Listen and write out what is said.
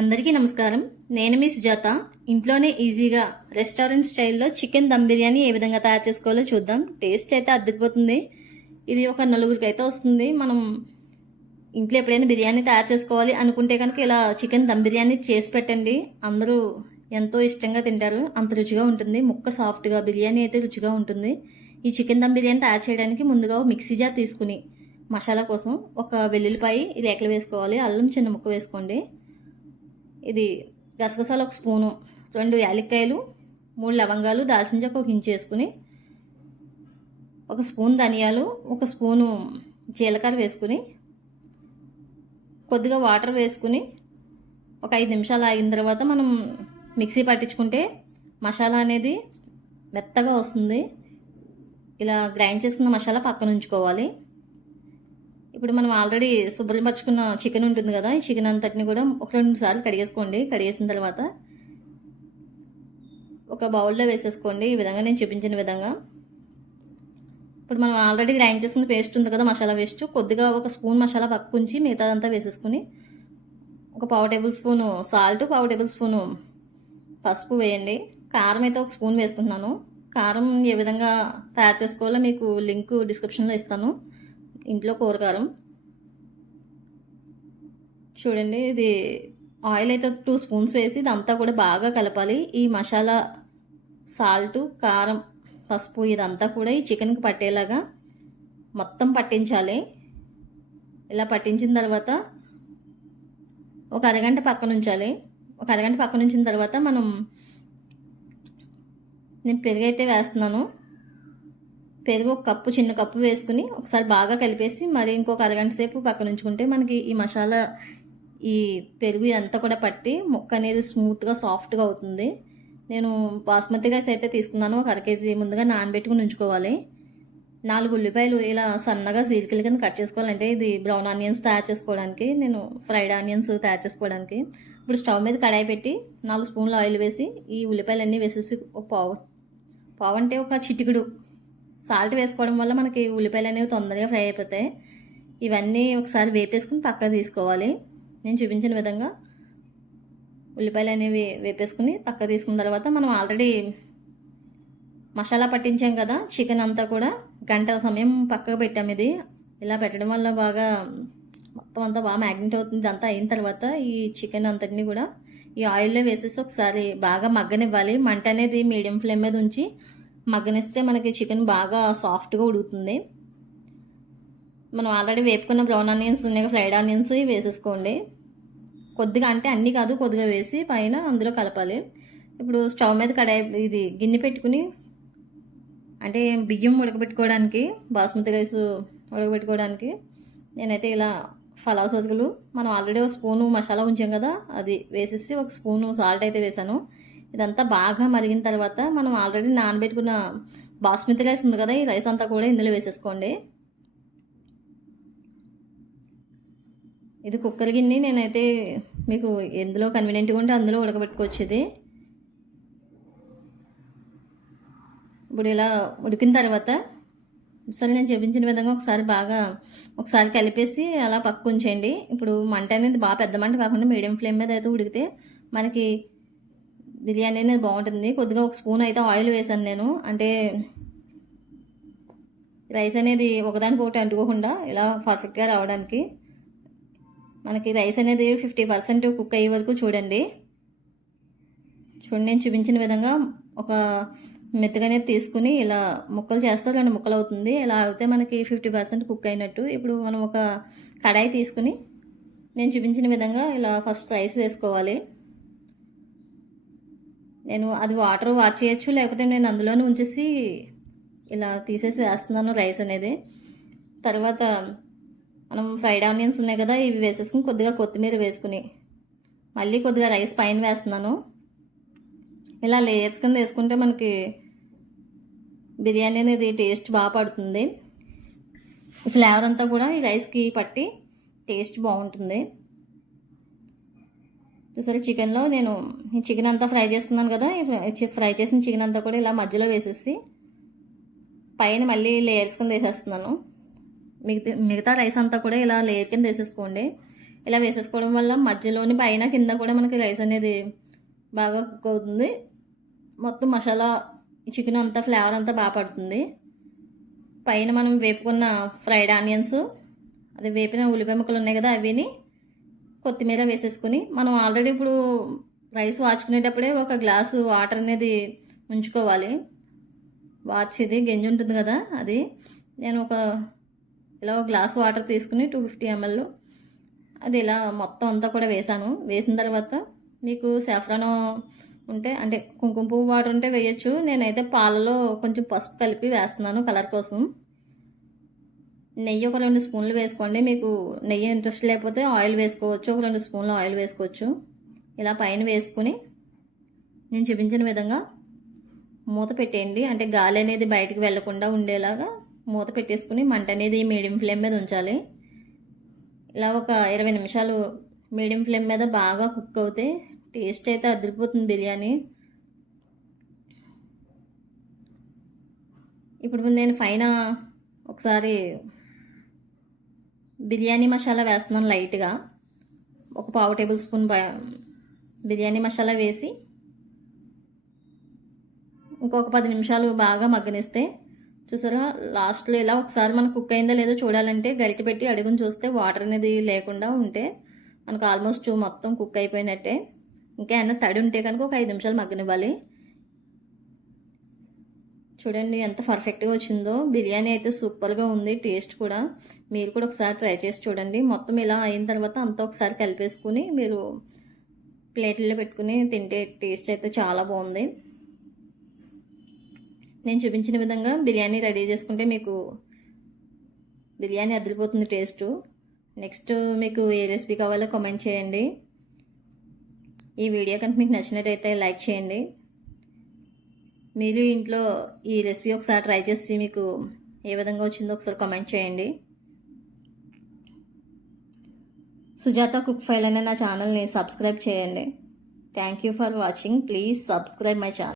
అందరికీ నమస్కారం. నేను మీ సుజాత. ఇంట్లోనే ఈజీగా రెస్టారెంట్ స్టైల్లో చికెన్ దమ్ బిర్యానీ ఏ విధంగా తయారు చేసుకోవాలో చూద్దాం. టేస్ట్ అయితే అద్దరిపోతుంది. ఇది ఒక నలుగురికి అయితే వస్తుంది. మనం ఇంట్లో ఎప్పుడైనా బిర్యానీ తయారు చేసుకోవాలి అనుకుంటే కనుక ఇలా చికెన్ దమ్ బిర్యానీ చేసి పెట్టండి. అందరూ ఎంతో ఇష్టంగా తింటారు. అంత రుచిగా ఉంటుంది. ముక్క సాఫ్ట్గా, బిర్యానీ అయితే రుచిగా ఉంటుంది. ఈ చికెన్ దమ్ బిర్యానీ తయారు చేయడానికి ముందుగా మిక్సీ జార్ తీసుకుని మసాలా కోసం ఒక వెల్లుల్లిపాయ రేకలు వేసుకోవాలి. అల్లం చిన్న ముక్క వేసుకోండి. ఇది గసగసాలు ఒక స్పూను, 2 యాలక్కాయలు, 3 లవంగాలు, దాల్చిన చెక్క ఒక ఇంచు వేసుకుని, ఒక స్పూన్ ధనియాలు, ఒక స్పూను జీలకర్ర వేసుకుని, కొద్దిగా వాటర్ వేసుకుని ఒక 5 నిమిషాలు ఆగిన తర్వాత మనం మిక్సీ పట్టించుకుంటే మసాలా అనేది మెత్తగా వస్తుంది. ఇలా గ్రైండ్ చేసుకున్న మసాలా పక్కన ఉంచుకోవాలి. ఇప్పుడు మనం ఆల్రెడీ శుభ్రపరచుకున్న చికెన్ ఉంటుంది కదా, ఈ చికెన్ అంతటిని కూడా ఒక 2 సార్లు కడిగేసుకోండి. కడిగేసిన తర్వాత ఒక బౌల్లో వేసేసుకోండి. ఈ విధంగా నేను చూపించిన విధంగా. ఇప్పుడు మనం ఆల్రెడీ గ్రైండ్ చేసుకున్న పేస్ట్ ఉంది కదా, మసాలా పేస్ట్, కొద్దిగా ఒక స్పూన్ మసాలా పక్కకు ఉంచి మిగతాదంతా వేసేసుకుని ఒక 1/2 table spoon salt, 1/2 table spoon పసుపు వేయండి. కారం అయితే ఒక స్పూన్ వేసుకుంటున్నాను. కారం ఏ విధంగా తయారు చేసుకోవాలో మీకు లింక్ డిస్క్రిప్షన్లో ఇస్తాను. ఇంట్లో కూరకారం చూడండి. ఇది ఆయిల్ అయితే 2 స్పూన్స్ వేసి ఇదంతా కూడా బాగా కలపాలి. ఈ మసాలా, సాల్ట్, కారం, పసుపు ఇదంతా కూడా ఈ చికెన్కి పట్టేలాగా మొత్తం పట్టించాలి. ఇలా పట్టించిన తర్వాత ఒక అరగంట పక్కన ఉంచాలి. ఒక అరగంట పక్కన ఉంచిన తర్వాత నేను పెరుగు అయితే వేస్తున్నాను. పెరుగు ఒక కప్పు, చిన్న కప్పు వేసుకుని ఒకసారి బాగా కలిపేసి మరి ఇంకొక అరగంట సేపు పక్కన ఉంచుకుంటే మనకి ఈ మసాలా, ఈ పెరుగు ఇదంతా కూడా పట్టి ముక్క అనేది స్మూత్గా, సాఫ్ట్గా అవుతుంది. నేను బాస్మతి రైస్ అయితే తీసుకున్నాను. ఒక 1/2 కేజీ ముందుగా నానబెట్టుకుని ఉంచుకోవాలి. 4 ఉల్లిపాయలు ఇలా సన్నగా చీలికల కింద కట్ చేసుకోవాలంటే ఇది బ్రౌన్ ఆనియన్స్ తయారు చేసుకోవడానికి, నేను ఫ్రైడ్ ఆనియన్స్ తయారు చేసుకోవడానికి. ఇప్పుడు స్టవ్ మీద కడాయి పెట్టి 4 స్పూన్లు ఆయిల్ వేసి ఈ ఉల్లిపాయలన్నీ వేసేసి ఒక పావు అంటే ఒక చిటికుడు సాల్ట్ వేసుకోవడం వల్ల మనకి ఉల్లిపాయలు అనేవి తొందరగా ఫ్రై అయిపోతాయి. ఇవన్నీ ఒకసారి వేపేసుకుని పక్కకు తీసుకోవాలి. నేను చూపించిన విధంగా ఉల్లిపాయలు అనేవి వేపేసుకుని పక్కకు తీసుకున్న తర్వాత మనం ఆల్రెడీ మసాలా పట్టించాం కదా, చికెన్ అంతా కూడా గంటల సమయం పక్కకు పెట్టాం. ఇది ఇలా పెట్టడం వల్ల బాగా మొత్తం అంతా బాగా మ్యాగ్నెట్ అవుతుంది. అంతా అయిన తర్వాత ఈ చికెన్ అంతటిని కూడా ఈ ఆయిల్లో వేసేసి ఒకసారి బాగా మగ్గనివ్వాలి. మంట అనేది మీడియం ఫ్లేమ్ మీద ఉంచి మగ్గనిస్తే మనకి చికెన్ బాగా సాఫ్ట్గా ఉడుకుతుంది. మనం ఆల్రెడీ వేపుకున్న బ్రౌన్ ఆనియన్స్ ఉన్నాయి, ఫ్రైడ్ ఆనియన్స్ వేసేసుకోండి. కొద్దిగా అంటే అన్నీ కాదు, కొద్దిగా వేసి పైన అందులో కలపాలి. ఇప్పుడు స్టవ్ మీద ఇది గిన్నె పెట్టుకుని, అంటే బియ్యం ఉడకబెట్టుకోవడానికి, బాస్మతి రైస్ ఉడకబెట్టుకోవడానికి నేనైతే ఇలా పలావ్ సరుకులు మనం ఆల్రెడీ ఒక స్పూను మసాలా ఉంచాం కదా, అది వేసేసి ఒక స్పూను సాల్ట్ అయితే వేసాను. ఇదంతా బాగా మరిగిన తర్వాత మనం ఆల్రెడీ నానబెట్టుకున్న బాస్మతి రైస్ ఉంది కదా, ఈ రైస్ అంతా కూడా ఇందులో వేసేసుకోండి. ఇది కుక్కర్ గిన్నె, నేనైతే మీకు ఎందులో కన్వీనియంట్గా ఉంటే అందులో ఉడకబెట్టుకోవచ్చు. ఇది ఇప్పుడు ఇలా ఉడికిన తర్వాత అసలు నేను చూపించిన విధంగా ఒకసారి కలిపేసి అలా పక్కకు ఉంచేయండి. ఇప్పుడు మంట అనేది బాగా పెద్ద మంట కాకుండా మీడియం ఫ్లేమ్ మీద అయితే ఉడికితే మనకి బిర్యానీ అనేది బాగుంటుంది. కొద్దిగా ఒక స్పూన్ అయితే ఆయిల్ వేసాను నేను, అంటే రైస్ అనేది ఒకదానికి ఒకటి అంటుకోకుండా ఇలా పర్ఫెక్ట్గా రావడానికి. మనకి రైస్ అనేది 50% కుక్ అయ్యే వరకు చూడండి. నేను చూపించిన విధంగా ఒక మెత్తగానే తీసుకుని ఇలా ముక్కలు చేస్తే 2 ముక్కలు అవుతుంది. ఇలా అయితే మనకి 50% కుక్ అయినట్టు. ఇప్పుడు మనం ఒక కడాయి తీసుకుని నేను చూపించిన విధంగా ఇలా ఫస్ట్ రైస్ వేసుకోవాలి. నేను అది వాటర్ వాచ్ చేయొచ్చు, లేకపోతే నేను అందులోనే ఉంచేసి ఇలా తీసేసి వేస్తున్నాను రైస్ అనేది. తర్వాత మనం ఫ్రైడ్ ఆనియన్స్ ఉన్నాయి కదా, ఇవి వేసేసుకుని కొద్దిగా కొత్తిమీర వేసుకుని మళ్ళీ కొద్దిగా రైస్ పైన వేస్తున్నాను. ఇలా లేయర్స్ కింద వేసుకుంటే మనకి బిర్యానీ అనేది టేస్ట్ బాగా పడుతుంది. ఈ ఫ్లేవర్ అంతా కూడా ఈ రైస్కి పట్టి టేస్ట్ బాగుంటుంది. చూసారు, చికెన్లో నేను ఈ చికెన్ అంతా ఫ్రై చేసుకున్నాను కదా, ఫ్రై చేసిన చికెన్ అంతా కూడా ఇలా మధ్యలో వేసేసి పైన మళ్ళీ లేయర్స్ కింద వేసేస్తున్నాను. మిగతా రైస్ అంతా కూడా ఇలా లేయర్ కింద వేసేసుకోండి. ఇలా వేసేసుకోవడం వల్ల మధ్యలోని పైన కింద కూడా మనకి రైస్ అనేది బాగా కుక్ అవుతుంది. మొత్తం మసాలా చికెన్ అంతా ఫ్లేవర్ అంతా బాగా పడుతుంది. పైన మనం వేపుకున్న ఫ్రైడ్ ఆనియన్స్, అది వేపిన ఉల్లిపాయ ముక్కలు ఉన్నాయి కదా, అవిని కొత్తిమీర వేసేసుకుని మనం ఆల్రెడీ ఇప్పుడు రైస్ వాచుకునేటప్పుడే ఒక గ్లాసు వాటర్ అనేది ఉంచుకోవాలి. వాచిది గంజి ఉంటుంది కదా, అది నేను ఇలా ఒక గ్లాస్ వాటర్ తీసుకుని 250 ml అది ఇలా మొత్తం అంతా కూడా వేసాను. వేసిన తర్వాత మీకు సాఫ్రాన్ ఉంటే అంటే కుంకుమ పువ్వు వాటర్ ఉంటే వేయచ్చు. నేనైతే పాలలో కొంచెం పసుపు కలిపి వేస్తున్నాను కలర్ కోసం. నెయ్యి ఒక 2 స్పూన్లు వేసుకోండి. మీకు నెయ్యి ఇంట్రెస్ట్ లేకపోతే ఆయిల్ వేసుకోవచ్చు, ఒక 2 స్పూన్లు ఆయిల్ వేసుకోవచ్చు. ఇలా పైన వేసుకుని నేను చూపించిన విధంగా మూత పెట్టేయండి. అంటే గాలి అనేది బయటికి వెళ్లకుండా ఉండేలాగా మూత పెట్టేసుకుని మంట అనేది మీడియం ఫ్లేమ్ మీద ఉంచాలి. ఇలా ఒక 20 నిమిషాలు మీడియం ఫ్లేమ్ మీద బాగా కుక్ అవుతే టేస్ట్ అయితే అదిరిపోతుంది బిర్యానీ. ఇప్పుడు నేను పైన ఒకసారి బిర్యానీ మసాలా వేస్తున్నాను లైట్గా. ఒక 1/2 టేబుల్ స్పూన్ బిర్యానీ మసాలా వేసి ఇంకొక 10 నిమిషాలు బాగా మగ్గనిస్తే, చూసారా లాస్ట్లో ఇలా ఒకసారి మనకు కుక్ అయిందో లేదో చూడాలంటే గరిటె పెట్టి అడుగుని చూస్తే వాటర్ అనేది లేకుండా ఉంటే మనకు ఆల్మోస్ట్ మొత్తం కుక్ అయిపోయినట్టే. ఇంకా ఏమైనా తడి ఉంటే కనుక ఒక 5 నిమిషాలు మగ్గనివ్వాలి. చూడండి ఎంత పర్ఫెక్ట్గా వచ్చిందో. బిర్యానీ అయితే సూపర్గా ఉంది, టేస్ట్ కూడా. మీరు కూడా ఒకసారి ట్రై చేసి చూడండి. మొత్తం ఇలా అయిన తర్వాత అంతా ఒకసారి కలిపేసుకుని మీరు ప్లేట్లో పెట్టుకుని తింటే టేస్ట్ అయితే చాలా బాగుంది. నేను చూపించిన విధంగా బిర్యానీ రెడీ చేసుకుంటే మీకు బిర్యానీ అదిరిపోతుంది టేస్ట్. నెక్స్ట్ మీకు ఏ రెసిపీ కావాలో కామెంట్ చేయండి. ఈ వీడియో కనుక మీకు నచ్చినట్టయితే లైక్ చేయండి. మీరు ఇంట్లో ఈ రెసిపీ ఒకసారి ట్రై చేసి మీకు ఏ విధంగా వచ్చిందో ఒకసారి కామెంట్ చేయండి. సుజాత కుక్ ఫైల్ అనే నా ఛానల్ని సబ్స్క్రైబ్ చేయండి. Thank you for watching. Please subscribe my channel.